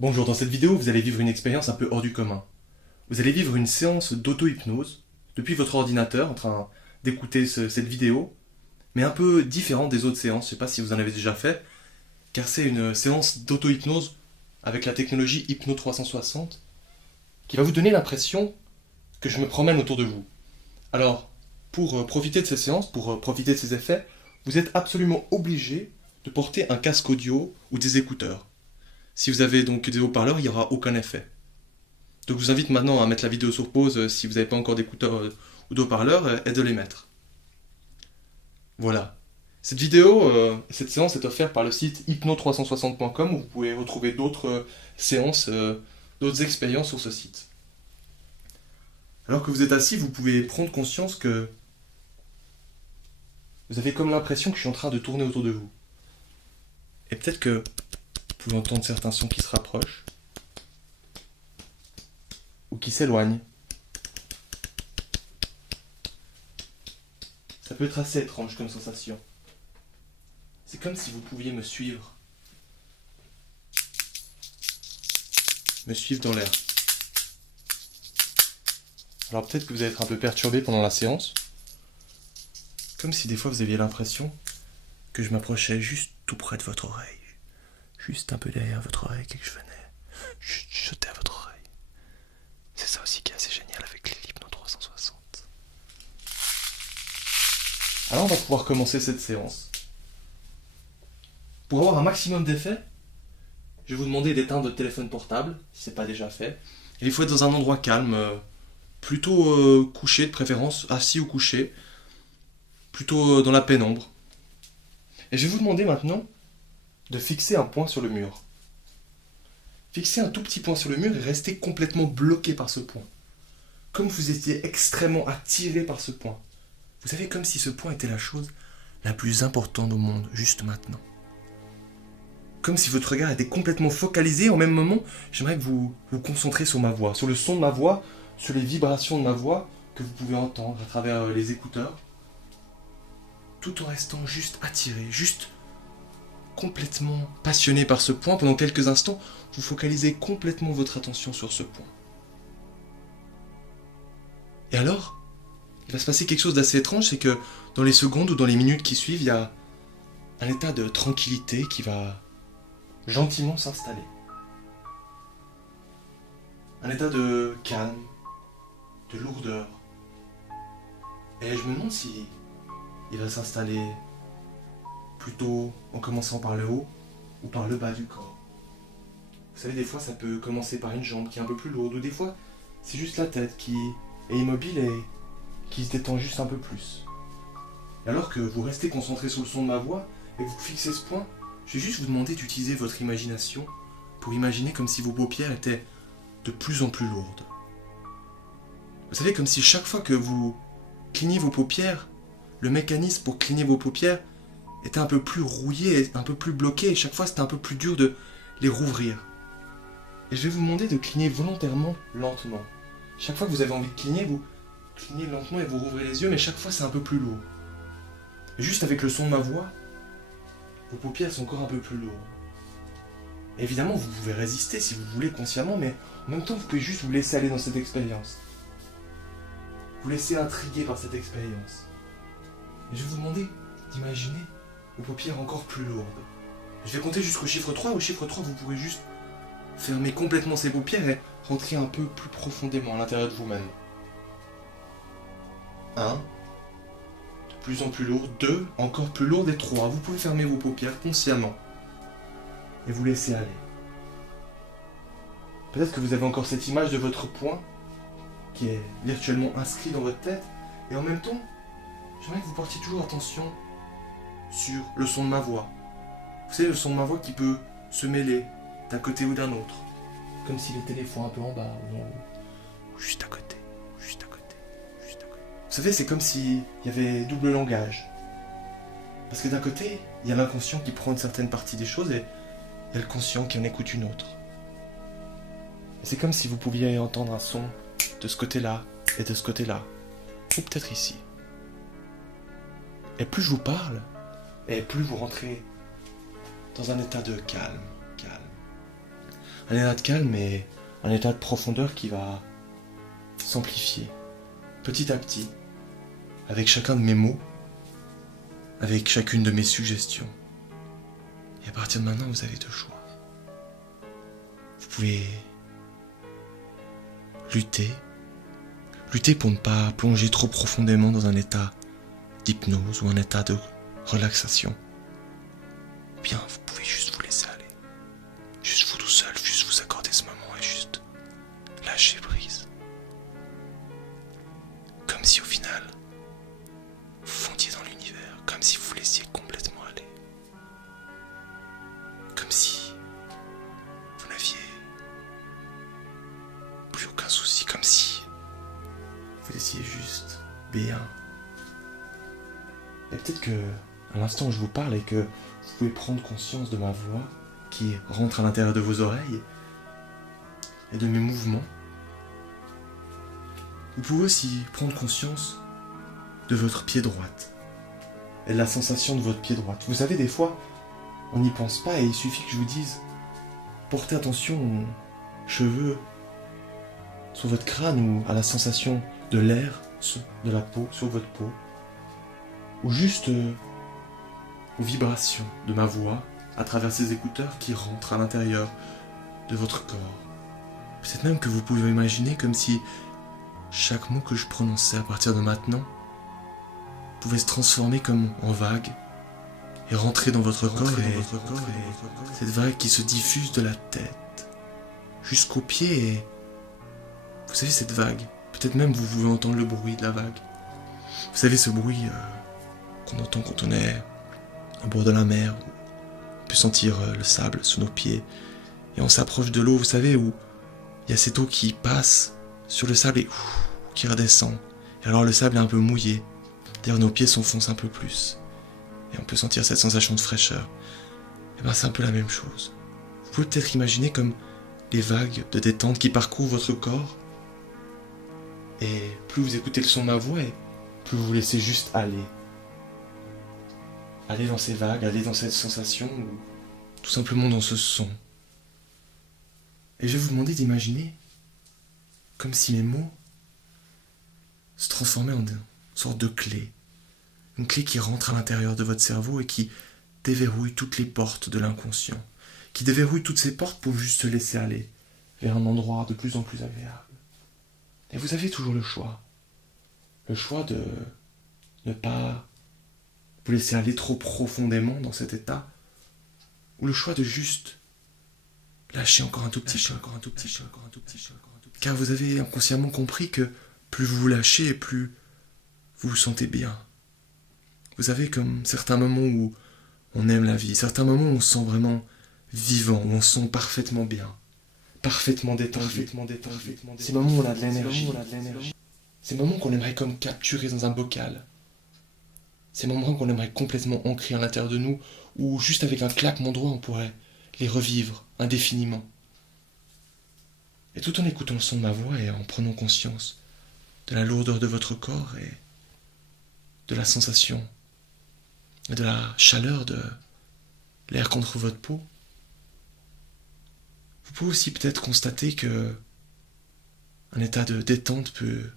Bonjour, dans cette vidéo, vous allez vivre une expérience un peu hors du commun. Vous allez vivre une séance d'auto-hypnose depuis votre ordinateur en train d'écouter cette vidéo, mais un peu différente des autres séances, je ne sais pas si vous en avez déjà fait, car c'est une séance d'auto-hypnose avec la technologie Hypno 360 qui va vous donner l'impression que je me promène autour de vous. Alors, pour profiter de ces séances, pour profiter de ces effets, vous êtes absolument obligé de porter un casque audio ou des écouteurs. Si vous avez donc des haut-parleurs, il n'y aura aucun effet. Donc je vous invite maintenant à mettre la vidéo sur pause si vous n'avez pas encore d'écouteurs ou de haut-parleurs et de les mettre. Voilà. Cette vidéo, cette séance est offerte par le site hypno360.com où vous pouvez retrouver d'autres séances, d'autres expériences sur ce site. Alors que vous êtes assis, vous pouvez prendre conscience que vous avez comme l'impression que je suis en train de tourner autour de vous. Et peut-être que vous pouvez entendre certains sons qui se rapprochent ou qui s'éloignent. Ça peut être assez étrange comme sensation. C'est comme si vous pouviez me suivre. Me suivre dans l'air. Alors peut-être que vous allez être un peu perturbé pendant la séance. Comme si des fois vous aviez l'impression que je m'approchais juste tout près de votre oreille. Juste un peu derrière votre oreille et que je venais chuchoter à votre oreille. C'est ça aussi qui est assez génial avec l'Hypno 360. Alors on va pouvoir commencer cette séance. Pour avoir un maximum d'effet, je vais vous demander d'éteindre votre téléphone portable, si ce n'est pas déjà fait. Et il faut être dans un endroit calme, plutôt couché de préférence, assis ou couché, plutôt dans la pénombre. Et je vais vous demander maintenant de fixer un point sur le mur. Fixez un tout petit point sur le mur et restez complètement bloqué par ce point. Comme vous étiez extrêmement attiré par ce point. Vous savez, comme si ce point était la chose la plus importante au monde, juste maintenant. Comme si votre regard était complètement focalisé. En même moment, j'aimerais que vous vous concentrez sur ma voix, sur le son de ma voix, sur les vibrations de ma voix que vous pouvez entendre à travers les écouteurs. Tout en restant juste attiré, juste complètement passionné par ce point. Pendant quelques instants, vous focalisez complètement votre attention sur ce point. Et alors, il va se passer quelque chose d'assez étrange, c'est que dans les secondes ou dans les minutes qui suivent, il y a un état de tranquillité qui va gentiment s'installer. Un état de calme, de lourdeur. Et je me demande si il va s'installer plutôt en commençant par le haut ou par le bas du corps. Vous savez, des fois ça peut commencer par une jambe qui est un peu plus lourde, ou des fois c'est juste la tête qui est immobile et qui se détend juste un peu plus. Et alors que vous restez concentré sur le son de ma voix et que vous fixez ce point, je vais juste vous demander d'utiliser votre imagination pour imaginer comme si vos paupières étaient de plus en plus lourdes. Vous savez, comme si chaque fois que vous cligniez vos paupières, le mécanisme pour cligner vos paupières était un peu plus rouillé, un peu plus bloqué, et chaque fois c'était un peu plus dur de les rouvrir. Et je vais vous demander de cligner volontairement lentement. Chaque fois que vous avez envie de cligner, vous clignez lentement et vous rouvrez les yeux, mais chaque fois c'est un peu plus lourd. Et juste avec le son de ma voix, vos paupières sont encore un peu plus lourdes. Et évidemment, vous pouvez résister si vous voulez consciemment, mais en même temps, vous pouvez juste vous laisser aller dans cette expérience. Vous laisser intriguer par cette expérience. Et je vais vous demander d'imaginer vos paupières encore plus lourdes. Je vais compter jusqu'au chiffre 3. Au chiffre 3, vous pourrez juste fermer complètement ces paupières et rentrer un peu plus profondément à l'intérieur de vous-même. 1. De plus en plus lourd. 2. Encore plus lourd. Et 3. Vous pouvez fermer vos paupières consciemment. Et vous laisser aller. Peut-être que vous avez encore cette image de votre point qui est virtuellement inscrit dans votre tête. Et en même temps, j'aimerais que vous portiez toujours attention sur le son de ma voix. Vous savez, le son de ma voix qui peut se mêler d'un côté ou d'un autre. Comme si le téléphone un peu en bas ou en haut. Ou juste à côté, juste à côté, juste à côté. Vous savez, c'est comme s'il y avait double langage. Parce que d'un côté, il y a l'inconscient qui prend une certaine partie des choses et il y a le conscient qui en écoute une autre. Et c'est comme si vous pouviez entendre un son de ce côté-là et de ce côté-là. Ou peut-être ici. Et plus je vous parle, et plus vous rentrez dans un état de calme. Un état de calme et un état de profondeur qui va s'amplifier petit à petit avec chacun de mes mots, avec chacune de mes suggestions. Et à partir de maintenant, vous avez deux choix. Vous pouvez lutter pour ne pas plonger trop profondément dans un état d'hypnose ou un état de relaxation. Ou bien vous pouvez juste vous laisser aller. Juste vous tout seul, juste vous accorder ce moment et juste lâcher prise. Comme si au final, vous fondiez dans l'univers, comme si vous vous laissiez complètement aller. Comme si vous n'aviez plus aucun souci, comme si vous étiez juste bien. Et peut-être que, à l'instant où je vous parle et que vous pouvez prendre conscience de ma voix qui rentre à l'intérieur de vos oreilles et de mes mouvements, vous pouvez aussi prendre conscience de votre pied droite et de la sensation de votre pied droite. Vous savez, des fois, on n'y pense pas et il suffit que je vous dise portez attention aux cheveux sur votre crâne ou à la sensation de l'air de la peau sur votre peau, ou juste aux vibrations de ma voix à travers ces écouteurs qui rentrent à l'intérieur de votre corps. Peut-être même que vous pouvez imaginer comme si chaque mot que je prononçais à partir de maintenant pouvait se transformer comme en vague et rentrer dans votre corps, cette vague qui se diffuse de la tête jusqu'aux pieds et vous savez cette vague, peut-être même vous pouvez entendre le bruit de la vague. Vous savez ce bruit qu'on entend quand on est au bord de la mer, on peut sentir le sable sous nos pieds et on s'approche de l'eau, vous savez, où il y a cette eau qui passe sur le sable et qui redescend. Et alors le sable est un peu mouillé, d'ailleurs nos pieds s'enfoncent un peu plus et on peut sentir cette sensation de fraîcheur. Et bien c'est un peu la même chose. Vous pouvez peut-être imaginer comme les vagues de détente qui parcourent votre corps et plus vous écoutez le son de ma voix et plus vous vous laissez juste aller. Aller dans ces vagues, aller dans cette sensation ou tout simplement dans ce son. Et je vais vous demander d'imaginer comme si mes mots se transformaient en une sorte de clé. Une clé qui rentre à l'intérieur de votre cerveau et qui déverrouille toutes les portes de l'inconscient. Qui déverrouille toutes ces portes pour juste se laisser aller vers un endroit de plus en plus agréable. Et vous avez toujours le choix. Le choix de ne pas vous laisser aller trop profondément dans cet état. Ou le choix de juste lâcher encore un tout petit peu. Car vous avez inconsciemment compris que plus vous vous lâchez, plus vous vous sentez bien. Vous avez comme certains moments où on aime la vie, certains moments où on se sent vraiment vivant, où on se sent parfaitement bien, parfaitement détendu. Ces moments où on a de l'énergie. Ces moments qu'on aimerait comme capturer dans un bocal. Ces moments qu'on aimerait complètement ancrer à l'intérieur de nous, où juste avec un claquement de doigts on pourrait les revivre indéfiniment. Et tout en écoutant le son de ma voix et en prenant conscience de la lourdeur de votre corps et de la sensation et de la chaleur de l'air contre votre peau, vous pouvez aussi peut-être constater que un état de détente peut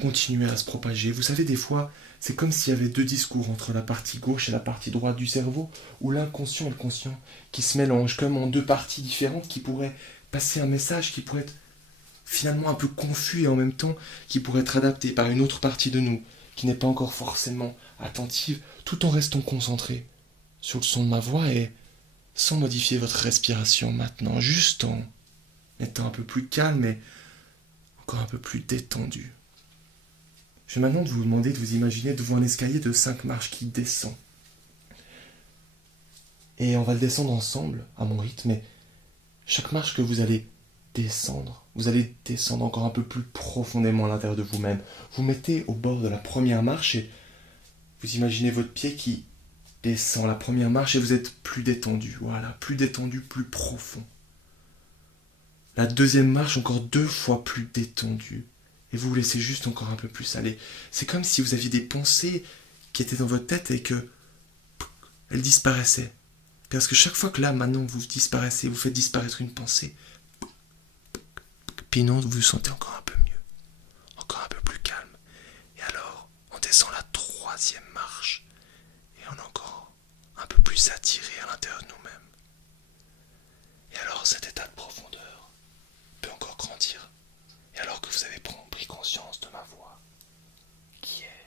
continuer à se propager. Vous savez, des fois, c'est comme s'il y avait deux discours entre la partie gauche et la partie droite du cerveau, ou l'inconscient et le conscient qui se mélangent comme en deux parties différentes qui pourraient passer un message qui pourrait être finalement un peu confus et en même temps qui pourrait être adapté par une autre partie de nous qui n'est pas encore forcément attentive, tout en restant concentré sur le son de ma voix et sans modifier votre respiration maintenant, juste en étant un peu plus calme et encore un peu plus détendu. Je vais maintenant vous demander de vous imaginer devant un escalier de 5 marches qui descend. Et on va le descendre ensemble, à mon rythme, et chaque marche que vous allez descendre encore un peu plus profondément à l'intérieur de vous-même. Vous mettez au bord de la première marche et vous imaginez votre pied qui descend la première marche et vous êtes plus détendu. Voilà, plus détendu, plus profond. La deuxième marche, encore 2 fois plus détendue. Et vous vous laissez juste encore un peu plus aller. C'est comme si vous aviez des pensées qui étaient dans votre tête et que elles disparaissaient. Parce que chaque fois que là, maintenant, vous disparaissez, vous faites disparaître une pensée, puis non, vous vous sentez encore un peu mieux, encore un peu plus calme. Et alors, on descend la 3e marche, et on est encore un peu plus attiré à l'intérieur de nous-mêmes. Et alors, cet état de profondeur peut encore grandir. Et alors que vous avez pris conscience de ma voix, qui est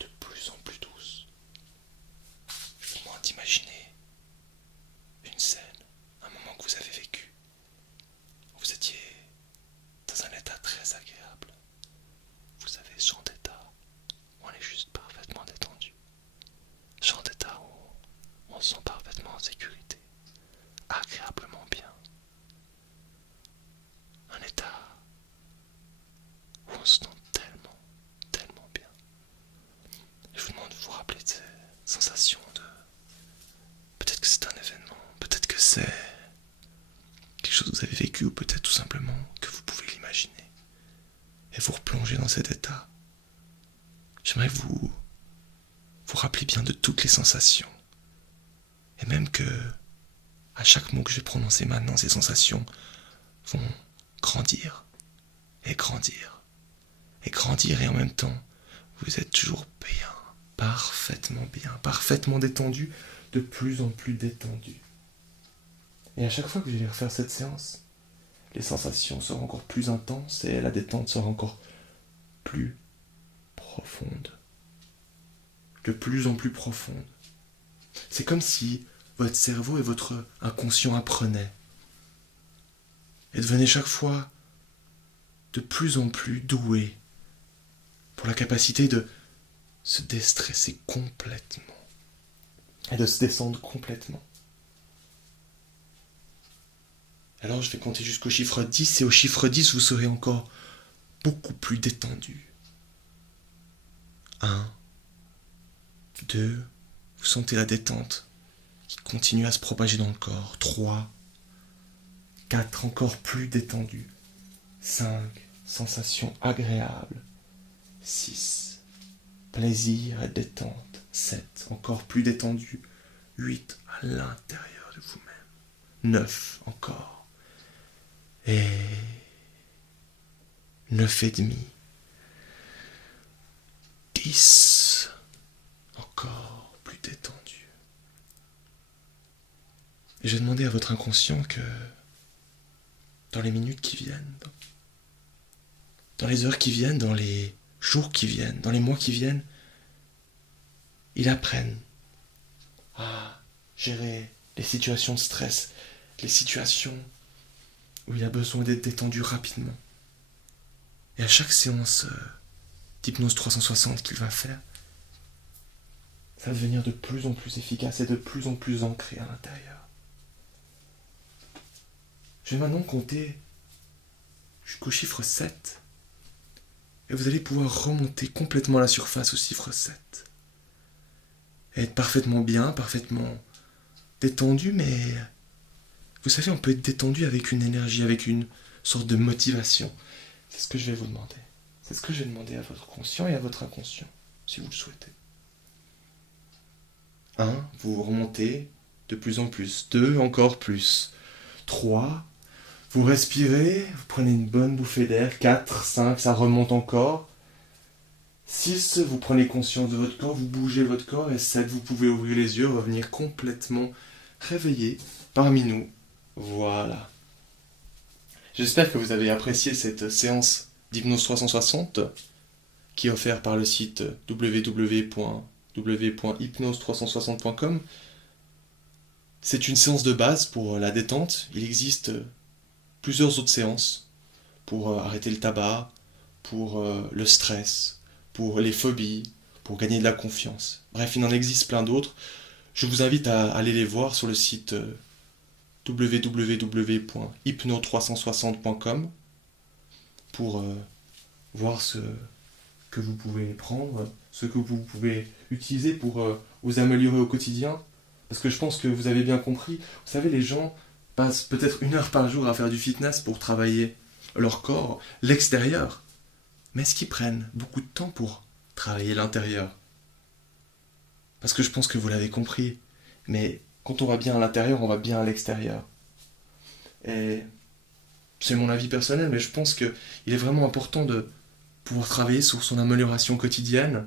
de plus en plus douce, je vous demande d'imaginer une scène, un moment que vous avez vécu. Vous étiez dans un état très agréable. Vous savez, ce genre d'état où on est juste parfaitement détendu. Ce genre d'état où on se sent parfaitement en sécurité, agréablement bien. Un état où on se sent tellement, tellement bien. Je vous demande de vous rappeler de ces sensations de... Peut-être que c'est un événement, peut-être que c'est quelque chose que vous avez vécu, ou peut-être tout simplement que vous pouvez l'imaginer. Et vous replonger dans cet état. J'aimerais que vous rappelez bien de toutes les sensations. Et même que, à chaque mot que je vais prononcer maintenant, ces sensations vont grandir, et grandir, et grandir, et en même temps, vous êtes toujours bien, parfaitement détendu, de plus en plus détendu. Et à chaque fois que je vais refaire cette séance, les sensations seront encore plus intenses et la détente sera encore plus profonde. De plus en plus profonde. C'est comme si votre cerveau et votre inconscient apprenaient et devenaient chaque fois de plus en plus doués pour la capacité de se déstresser complètement et de se descendre complètement. Alors je vais compter jusqu'au chiffre 10 et au chiffre 10 vous serez encore beaucoup plus détendu. 1, 2, vous sentez la détente qui continue à se propager dans le corps. 3, 4, encore plus détendu. 5, sensation agréable. 6, plaisir et détente. 7, encore plus détendu. 8, à l'intérieur de vous-même. 9, encore. Et 9 et demi. 10, encore plus détendu. Et j'ai demandé à votre inconscient que dans les minutes qui viennent, dans les heures qui viennent, dans les jours qui viennent, dans les mois qui viennent, il apprenne à gérer les situations de stress, les situations où il a besoin d'être détendu rapidement. Et à chaque séance d'hypnose 360 qu'il va faire, ça va devenir de plus en plus efficace et de plus en plus ancré à l'intérieur. Je vais maintenant compter jusqu'au chiffre 7 et vous allez pouvoir remonter complètement à la surface au chiffre 7. Et être parfaitement bien, parfaitement détendu, mais vous savez, on peut être détendu avec une énergie, avec une sorte de motivation. C'est ce que je vais vous demander. C'est ce que je vais demander à votre conscient et à votre inconscient, si vous le souhaitez. 1, vous remontez de plus en plus. 2, encore plus. 3, vous respirez, vous prenez une bonne bouffée d'air. 4, 5, ça remonte encore. 6, vous prenez conscience de votre corps, vous bougez votre corps. Et 7, vous pouvez ouvrir les yeux, revenir complètement réveillé parmi nous. Voilà. J'espère que vous avez apprécié cette séance d'hypnose 360 qui est offerte par le site www.hypnose360.com. C'est une séance de base pour la détente. Il existe plusieurs autres séances pour arrêter le tabac, pour le stress, pour les phobies, pour gagner de la confiance. Bref, il en existe plein d'autres. Je vous invite à aller les voir sur le site www.hypnose360.com pour voir ce que vous pouvez prendre, ce que vous pouvez utiliser pour vous améliorer au quotidien. Parce que je pense que vous avez bien compris. Vous savez, les gens passent peut-être 1 heure par jour à faire du fitness pour travailler leur corps, l'extérieur. Mais est-ce qu'ils prennent beaucoup de temps pour travailler l'intérieur ? Parce que je pense que vous l'avez compris. Mais quand on va bien à l'intérieur, on va bien à l'extérieur. Et c'est mon avis personnel, mais je pense qu'il est vraiment important de pouvoir travailler sur son amélioration quotidienne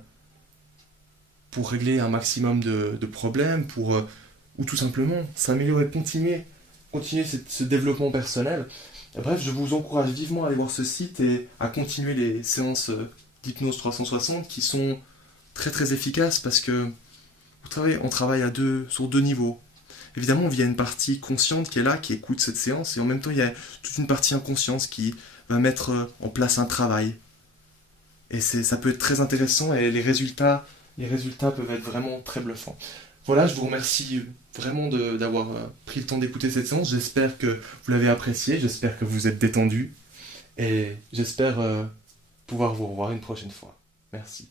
pour régler un maximum de problèmes, ou tout simplement s'améliorer, continuer ce développement personnel. Et bref, je vous encourage vivement à aller voir ce site et à continuer les séances d'hypnose 360 qui sont très très efficaces parce que on travaille sur deux niveaux. Évidemment, il y a une partie consciente qui est là, qui écoute cette séance, et en même temps, il y a toute une partie inconsciente qui va mettre en place un travail. Et ça peut être très intéressant et les résultats peuvent être vraiment très bluffants. Voilà, je vous remercie vraiment d'avoir pris le temps d'écouter cette séance. J'espère que vous l'avez appréciée, j'espère que vous êtes détendu et j'espère pouvoir vous revoir une prochaine fois. Merci.